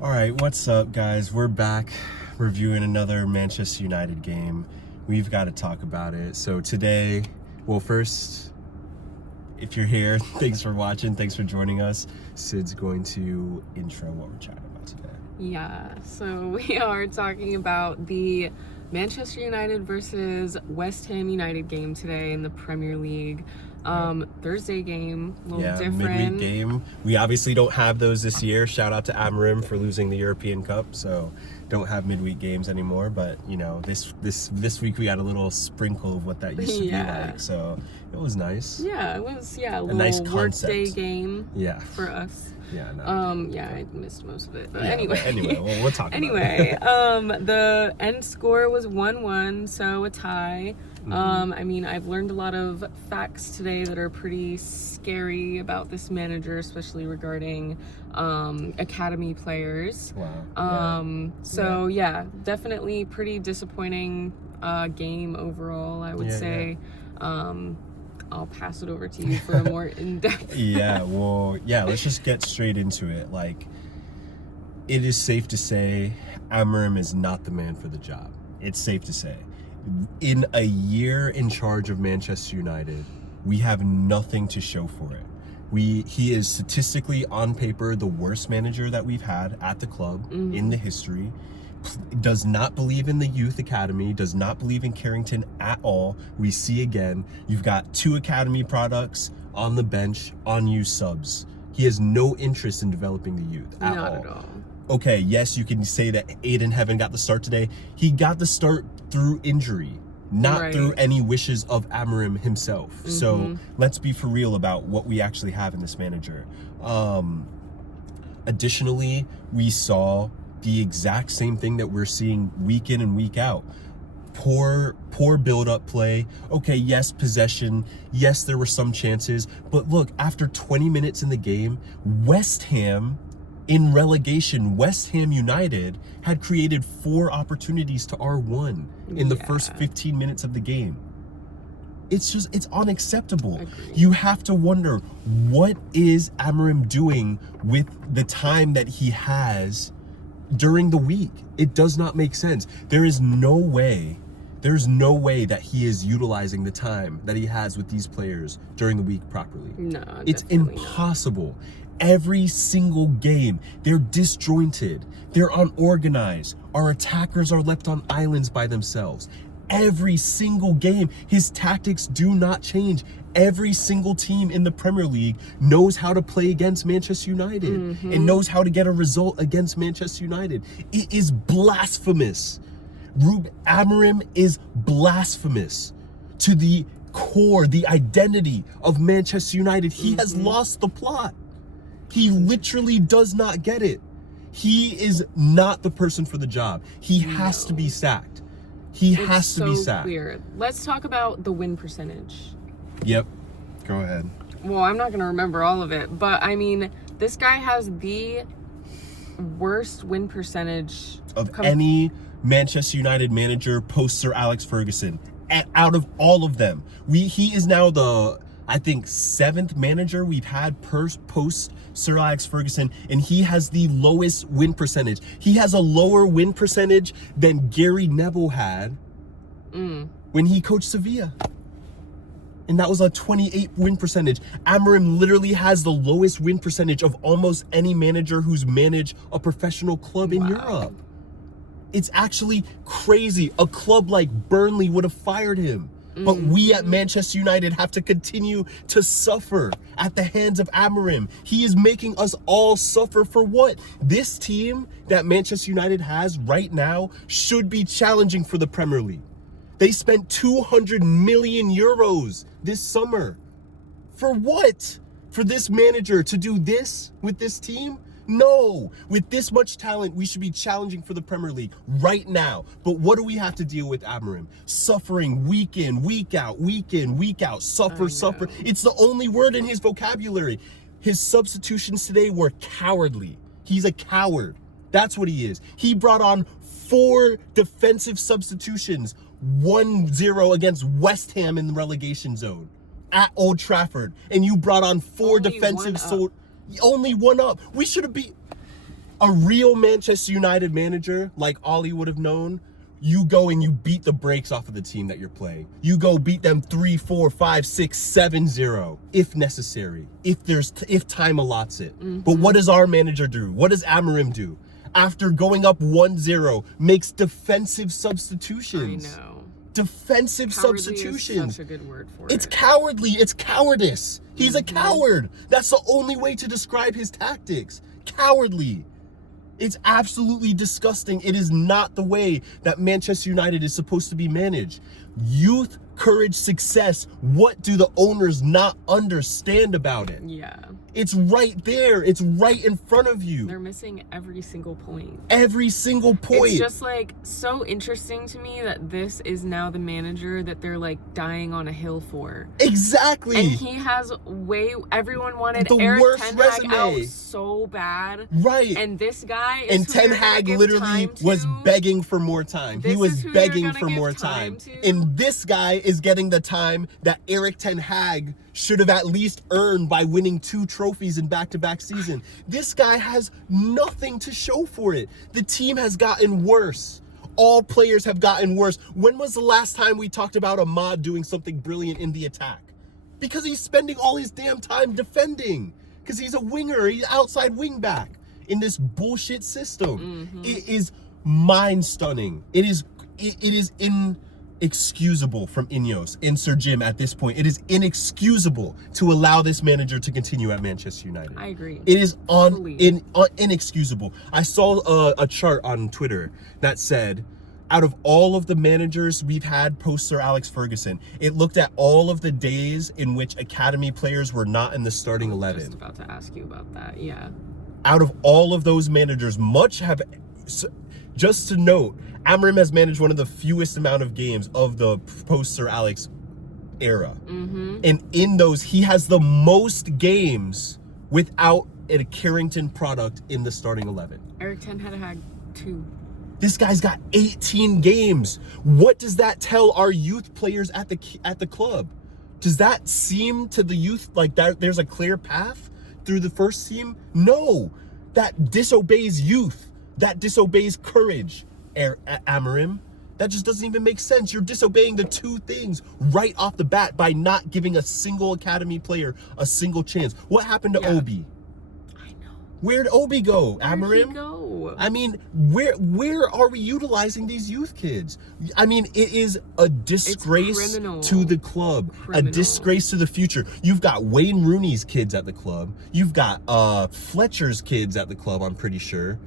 All right, what's up, guys? We're back reviewing another Manchester United game. We've got to talk about it. So today, well, first, if you're here, thanks for watching. Thanks for joining us. Sid's going to intro what we're chatting about today. Yeah, so we are talking about the Manchester United versus West Ham United game today in the Premier League. Thursday game, a little different. Midweek game. We obviously don't have those this year. Shout out to Amorim for losing the European Cup, so don't have midweek games anymore. But you know, this week we got a little sprinkle of what that used to be like. So it was nice. Yeah, it was a little nice workday game. Yeah. For us. Yeah. I missed most of it, but anyway. Well, we'll talk. Anyway, the end score was 1-1, so a tie. I mean, I've learned a lot of facts today that are pretty scary about this manager, especially regarding academy players. Wow. So yeah, definitely pretty disappointing game overall, I would say. I'll pass it over to you for a more in-depth. Let's just get straight into it. Like, it is safe to say Amorim is not the man for the job. It's safe to say. In a year in charge of Manchester United, we have nothing to show for it. He is statistically, on paper, the worst manager that we've had at the club in the history. Does not believe in the youth academy, does not believe in Carrington at all. We see again, you've got 2 academy products on the bench, unused subs. He has no interest in developing the youth at all. Not at all. Okay, yes, you can say that Aiden Heaven got the start today. He got the start through injury, not through any wishes of Amorim himself. So let's be for real about what we actually have in this manager. Additionally, we saw the exact same thing that we're seeing week in and week out. Poor build-up play. Okay, yes, possession. Yes, there were some chances. But look, after 20 minutes in the game, West Ham, in relegation, West Ham United had created 4 opportunities to our 1 in the first 15 minutes of the game. It's unacceptable. Agreed. You have to wonder, what is Amorim doing with the time that he has during the week? It does not make sense. There's no way that he is utilizing the time that he has with these players during the week properly. No, it's impossible. Every single game, they're disjointed, they're unorganized. Our attackers are left on islands by themselves. Every single game, his tactics do not change. Every single team in the Premier League knows how to play against Manchester United and knows how to get a result against Manchester United. It is blasphemous. Amorim is blasphemous to the core, the identity of Manchester United. He has lost the plot. He literally does not get it. He is not the person for the job. He has to be sacked. He has to be sacked. Weird. Let's talk about the win percentage. Yep. Go ahead. Well, I'm not going to remember all of it, but I mean, this guy has the worst win percentage of any Manchester United manager post Sir Alex Ferguson. Out of all of them, he is now the, I think, 7th manager we've had post Sir Alex Ferguson, and he has the lowest win percentage. He has a lower win percentage than Gary Neville had when he coached Sevilla. And that was a 28 win percentage. Amorim literally has the lowest win percentage of almost any manager who's managed a professional club in Europe. It's actually crazy. A club like Burnley would have fired him. But we at Manchester United have to continue to suffer at the hands of Amorim. He is making us all suffer for what? This team that Manchester United has right now should be challenging for the Premier League. They spent 200 million euros this summer. For what? For this manager to do this with this team? No, with this much talent, we should be challenging for the Premier League right now. But what do we have to deal with, Amorim? Suffering week in, week out, suffer. It's the only word in his vocabulary. His substitutions today were cowardly. He's a coward. That's what he is. He brought on 4 defensive substitutions, 1-0 against West Ham in the relegation zone at Old Trafford. And you brought on 4 defensive... Only one up. We should have beat... A real Manchester United manager, like Ollie would have known, you go and you beat the brakes off of the team that you're playing. You go beat them 3-4, 5-6, 7-0, if necessary, if time allots it. But what does our manager do? What does Amorim do? After going up 1-0, makes defensive substitutions. I know. Defensive Cowardly substitutions. Is such a good word for It's it. cowardly. It's cowardice. He's a coward. That's the only way to describe his tactics. Cowardly. It's absolutely disgusting. It is not the way that Manchester United is supposed to be managed. Youth, courage, success. What do the owners not understand about it? Yeah. It's right there. It's right in front of you. They're missing every single point. Every single point. It's just like so interesting to me that this is now the manager that they're like dying on a hill for. Exactly. And he has everyone wanted the Eric worst Ten Hag resume. out so bad. Right. And this guy is And who Ten you're gonna Hag give literally time was to. begging for more time. He This was is who you're begging gonna for give more time time. to? And this guy is getting the time that Eric Ten Hag should have at least earned by winning 2 trophies in back-to-back season. This guy has nothing to show for it. The team has gotten worse. All players have gotten worse. When was the last time we talked about Ahmad doing something brilliant in the attack? Because he's spending all his damn time defending. Because he's a winger, he's outside wing back in this bullshit system. It is mind-stunning. It is inexcusable from Ineos and Sir Jim at this point. It is inexcusable to allow this manager to continue at Manchester United. I agree. It is Fully. inexcusable. I saw a chart on Twitter that said, out of all of the managers we've had post Sir Alex Ferguson, it looked at all of the days in which academy players were not in the starting 11. Just about to ask you about that. Yeah. Out of all of those managers, much have... Just to note, Amorim has managed one of the fewest amount of games of the post Sir Alex era. And in those, he has the most games without a Carrington product in the starting 11. Eric Ten Hag had 2. This guy's got 18 games. What does that tell our youth players at the club? Does that seem to the youth like that there's a clear path through the first team? No. That disobeys youth. That disobeys courage, Amorim. That just doesn't even make sense. You're disobeying the 2 things right off the bat by not giving a single academy player a single chance. What happened to Obi? I know. Where'd Obi go, Amorim? Where'd he go? I mean, where are we utilizing these youth kids? I mean, it is a disgrace to the club, a disgrace to the future. You've got Wayne Rooney's kids at the club. You've got Fletcher's kids at the club, I'm pretty sure.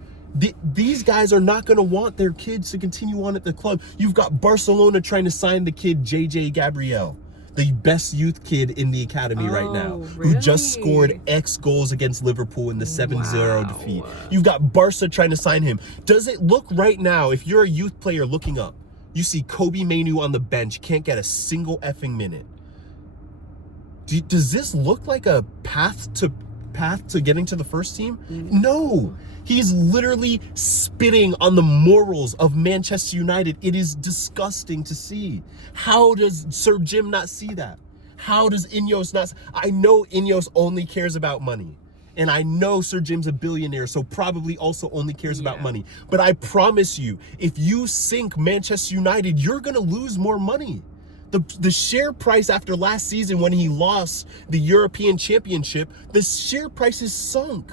These guys are not going to want their kids to continue on at the club. You've got Barcelona trying to sign the kid JJ Gabriel, the best youth kid in the academy right now, who just scored X goals against Liverpool in the 7-0 defeat. You've got Barca trying to sign him. Does it look right now, if you're a youth player looking up, you see Kobe Mainu on the bench, can't get a single effing minute. Does this look like a path to getting to the first team? No. He's literally spitting on the morals of Manchester United. It is disgusting to see. How does Sir Jim not see that? How does Ineos not? I know Ineos only cares about money. And I know Sir Jim's a billionaire, so probably also only cares about money. But I promise you, if you sink Manchester United, you're going to lose more money. The share price after last season when he lost the European Championship, the share price is sunk.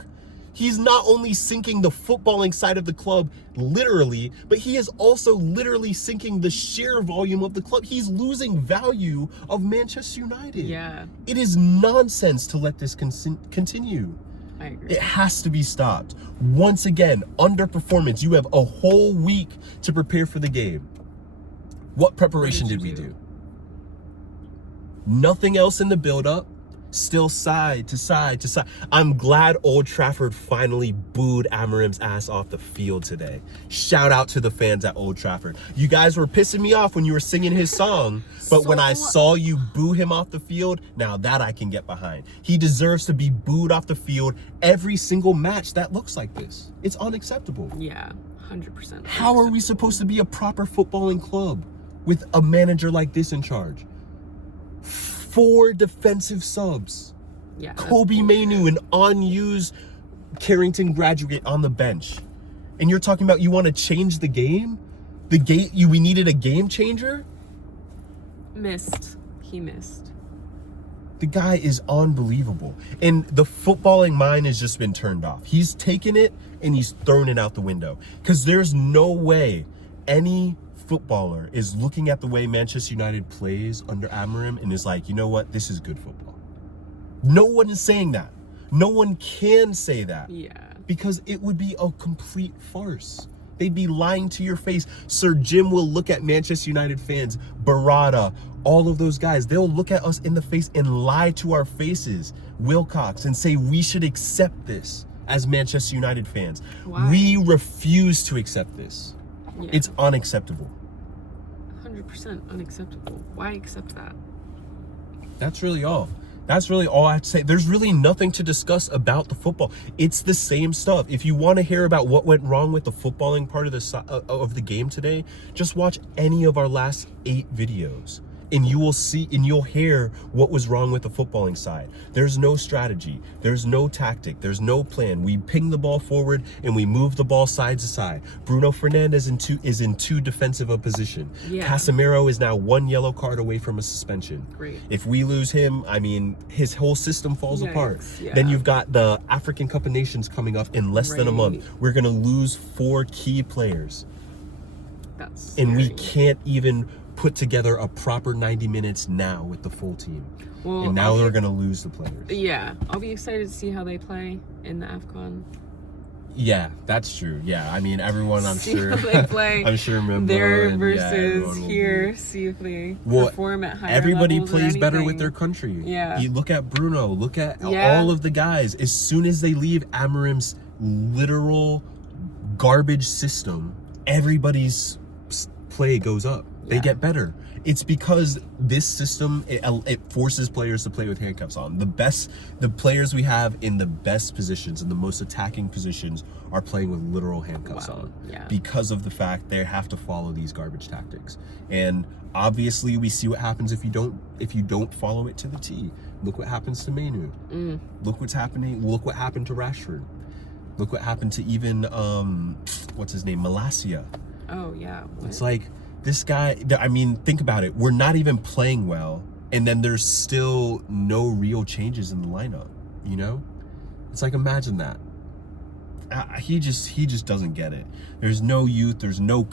He's not only sinking the footballing side of the club, literally, but he is also literally sinking the share volume of the club. He's losing value of Manchester United. Yeah. It is nonsense to let this continue. I agree. It has to be stopped. Once again, underperformance. You have a whole week to prepare for the game. What preparation did we do? Nothing else in the build-up. Still side to side to side. I'm glad Old Trafford finally booed Amorim's ass off the field today. Shout out to the fans at Old Trafford. You guys were pissing me off when you were singing his song, but when I saw you boo him off the field, now that I can get behind. He deserves to be booed off the field every single match that looks like this. It's unacceptable. Yeah, 100%. How are we supposed to be a proper footballing club with a manager like this in charge? 4 defensive subs. Yeah. Kobe Mainu, an unused Carrington graduate on the bench. And you're talking about you want to change the game? We needed a game changer? He missed. The guy is unbelievable. And the footballing mind has just been turned off. He's taken it and he's thrown it out the window. Because there's no way any footballer is looking at the way Manchester United plays under Amorim and is like, you know what? This is good football. No one is saying that. No one can say that. Yeah. Because it would be a complete farce. They'd be lying to your face. Sir Jim will look at Manchester United fans, Barada, all of those guys. They'll look at us in the face and lie to our faces, Wilcox, and say we should accept this as Manchester United fans. Why? We refuse to accept this. Yeah. It's unacceptable. 100% unacceptable. Why accept that? That's really all. That's really all I have to say. There's really nothing to discuss about the football. It's the same stuff. If you want to hear about what went wrong with the footballing part of the game today, just watch any of our last 8 videos. And you will see and you'll hear what was wrong with the footballing side. There's no strategy. There's no tactic. There's no plan. We ping the ball forward and we move the ball side to side. Bruno Fernandes is in too defensive a position. Yeah. Casemiro is now 1 yellow card away from a suspension. Great. If we lose him, I mean, his whole system falls apart. Yeah. Then you've got the African Cup of Nations coming up in less than a month. We're going to lose 4 key players. That's and we scary. can't even put together a proper 90 minutes now with the full team. Well, and now they're going to lose the players. Yeah. I'll be excited to see how they play in the AFCON. Yeah, that's true. Yeah, I mean, everyone, I'm See sure. how they play I'm sure Mimba there and, versus everyone will here. be- See if they Well, perform at higher Everybody levels or plays better with anything. their country. Yeah. You look at Bruno, look at Yeah. all of the guys. As soon as they leave Amorim's literal garbage system, everybody's play goes up. They Yeah. get better. It's because this system, it forces players to play with handcuffs on. The players we have in the best positions, in the most attacking positions, are playing with literal handcuffs Wow. on. Yeah. Because of the fact they have to follow these garbage tactics. And obviously we see what happens if you don't follow it to the T. Look what happens to Mainu. Look what's happening. Look what happened to Rashford. Look what happened to even what's his name, Malacia. Oh yeah. What? It's like this guy, I mean, think about it. We're not even playing well, and then there's still no real changes in the lineup, you know? It's like, imagine that. He just doesn't get it. There's no youth, there's no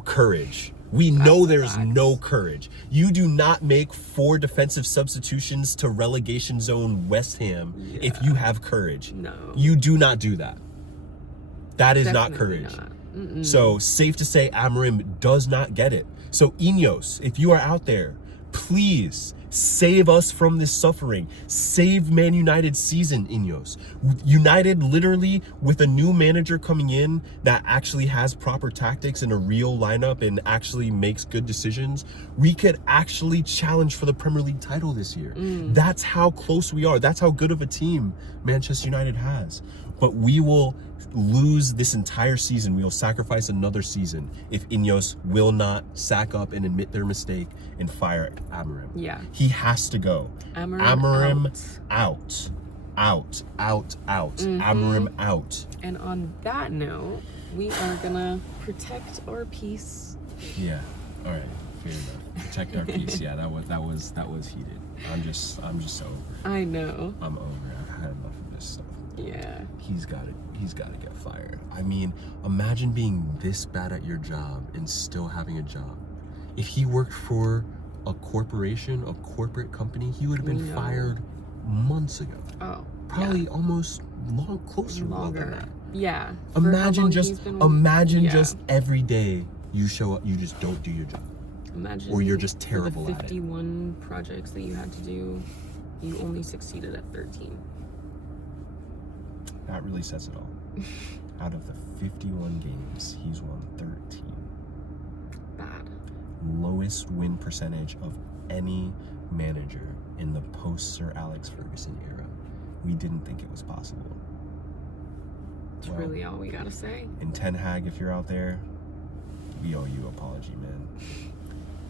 courage. We know there's no courage. You do not make 4 defensive substitutions to relegation zone West Ham if you have courage. No. You do not do that. That is not Definitely courage. not. So safe to say Amorim does not get it. So Ineos, if you are out there, please save us from this suffering. Save Man United's season, Ineos. United, literally, with a new manager coming in that actually has proper tactics and a real lineup and actually makes good decisions, we could actually challenge for the Premier League title this year. That's how close we are. That's how good of a team Manchester United has. But we will lose this entire season. We will sacrifice another season if Ineos will not sack up and admit their mistake and fire Amorim. Yeah. He has to go. Amorim out. Amorim out. And on that note, we are gonna protect our peace. Yeah. All right. Fair enough. Protect our peace. Yeah. That was heated. I'm just over it. I know. I'm over it. I've had enough of this stuff. Yeah. He's got to get fired. I mean, imagine being this bad at your job and still having a job. If he worked for a corporation, a corporate company, he would have been fired months ago. Oh. Probably almost closer Longer. than that. Yeah. Imagine just every day you show up, you just don't do your job. Imagine. Or you're just terrible for the at it. 51 projects that you had to do, you only succeeded at 13. That really says it all. Out of the 51 games, he's won 13. Bad. Lowest win percentage of any manager in the post-Sir Alex Ferguson era. We didn't think it was possible. That's really all we gotta say. And Ten Hag, if you're out there, we owe you an apology, man.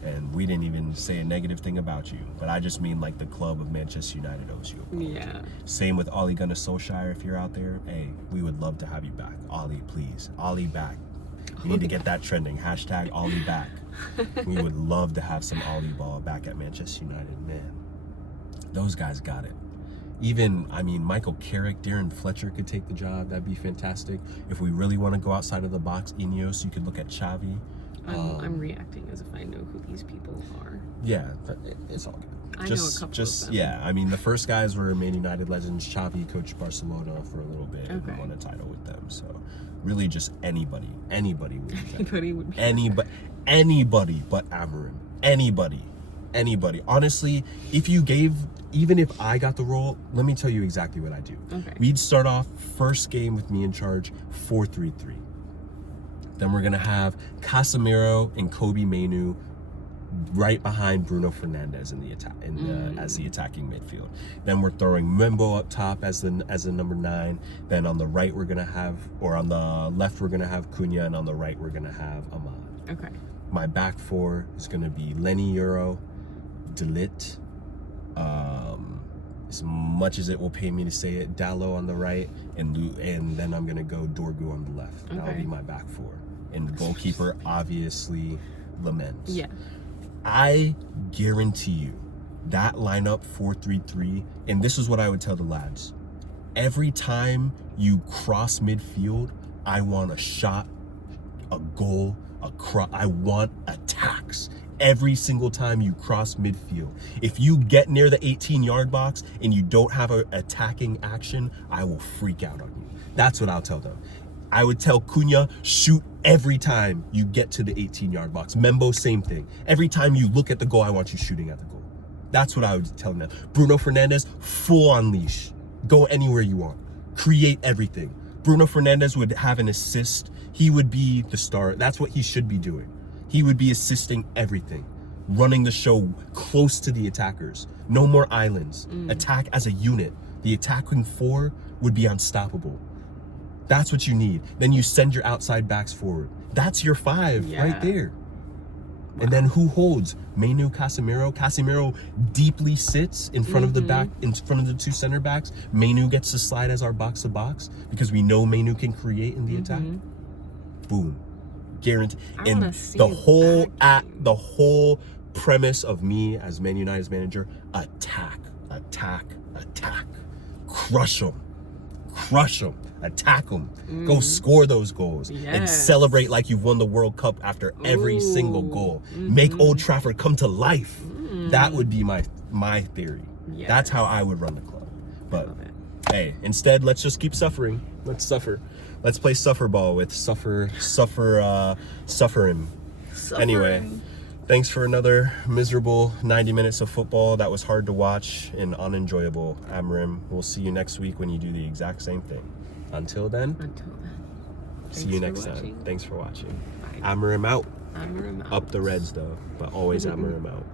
And we didn't even say a negative thing about you. But I just mean like the club of Manchester United owes you. Yeah. Same with Ole Gunnar Solskjaer. If you're out there, hey, we would love to have you back. Ole, please. Ole back. We need to get that trending. Hashtag Ole back. We would love to have some Ole ball back at Manchester United. Man, those guys got it. Even, I mean, Michael Carrick, Darren Fletcher could take the job. That'd be fantastic. If we really want to go outside of the box, Ineos, you could look at Xavi. I'm reacting as if I know who these people are. Yeah, it's all good. I know a couple of them. Yeah, I mean, the first guys were Man United legends. Xavi coached Barcelona for a little bit and won a title with them. So, really, just anybody would be anybody but Amorim. Anybody. Honestly, even if I got the role, let me tell you exactly what I do. Okay. We'd start off first game with me in charge, 4-3-3. Then we're gonna have Casemiro and Kobe Mainoo right behind Bruno Fernandes in the attack, as the attacking midfield. Then we're throwing Membo up top as the number 9. Then on the right we're gonna have, or on the left we're gonna have Cunha, and on the right we're gonna have Ahmad. Okay. My back 4 is gonna be Lenny Euro, De Ligt, as much as it will pay me to say it, Dallo on the right, and then I'm gonna go Dorgu on the left. That'll be my back 4. And the goalkeeper, obviously, Lamens. Yeah. I guarantee you that lineup 4-3-3, and this is what I would tell the lads. Every time you cross midfield, I want a shot, a goal, I want attacks. Every single time you cross midfield. If you get near the 18-yard box and you don't have an attacking action, I will freak out on you. That's what I'll tell them. I would tell Cunha, shoot every time you get to the 18-yard box. Membo, same thing. Every time you look at the goal, I want you shooting at the goal. That's what I would tell them. Bruno Fernandes, full on leash. Go anywhere you want. Create everything. Bruno Fernandes would have an assist. He would be the star. That's what he should be doing. He would be assisting everything. Running the show close to the attackers. No more islands. Attack as a unit. The attacking 4 would be unstoppable. That's what you need. Then you send your outside backs forward. That's your 5 right there. Wow. And then who holds? Mainoo, Casemiro. Casemiro deeply sits in front of the back, in front of the 2 center backs. Mainoo gets to slide as our box to box because we know Mainoo can create in the attack. Boom. Guaranteed. And the whole premise of me as Man United's manager, attack. Crush them. Attack them. Go score those goals and celebrate like you've won the World Cup after every single goal. Make Old Trafford come to life. That would be my theory. That's how I would run the club. But hey, instead, let's just keep suffering. Let's suffer. Let's play suffer ball with suffering. Anyway, thanks for another miserable 90 minutes of football. That was hard to watch and unenjoyable. Amorim, we'll see you next week when you do the exact same thing. Until then, see you next time. Thanks for watching. Bye. Amorim out. Up the Reds, though, but always Amorim out.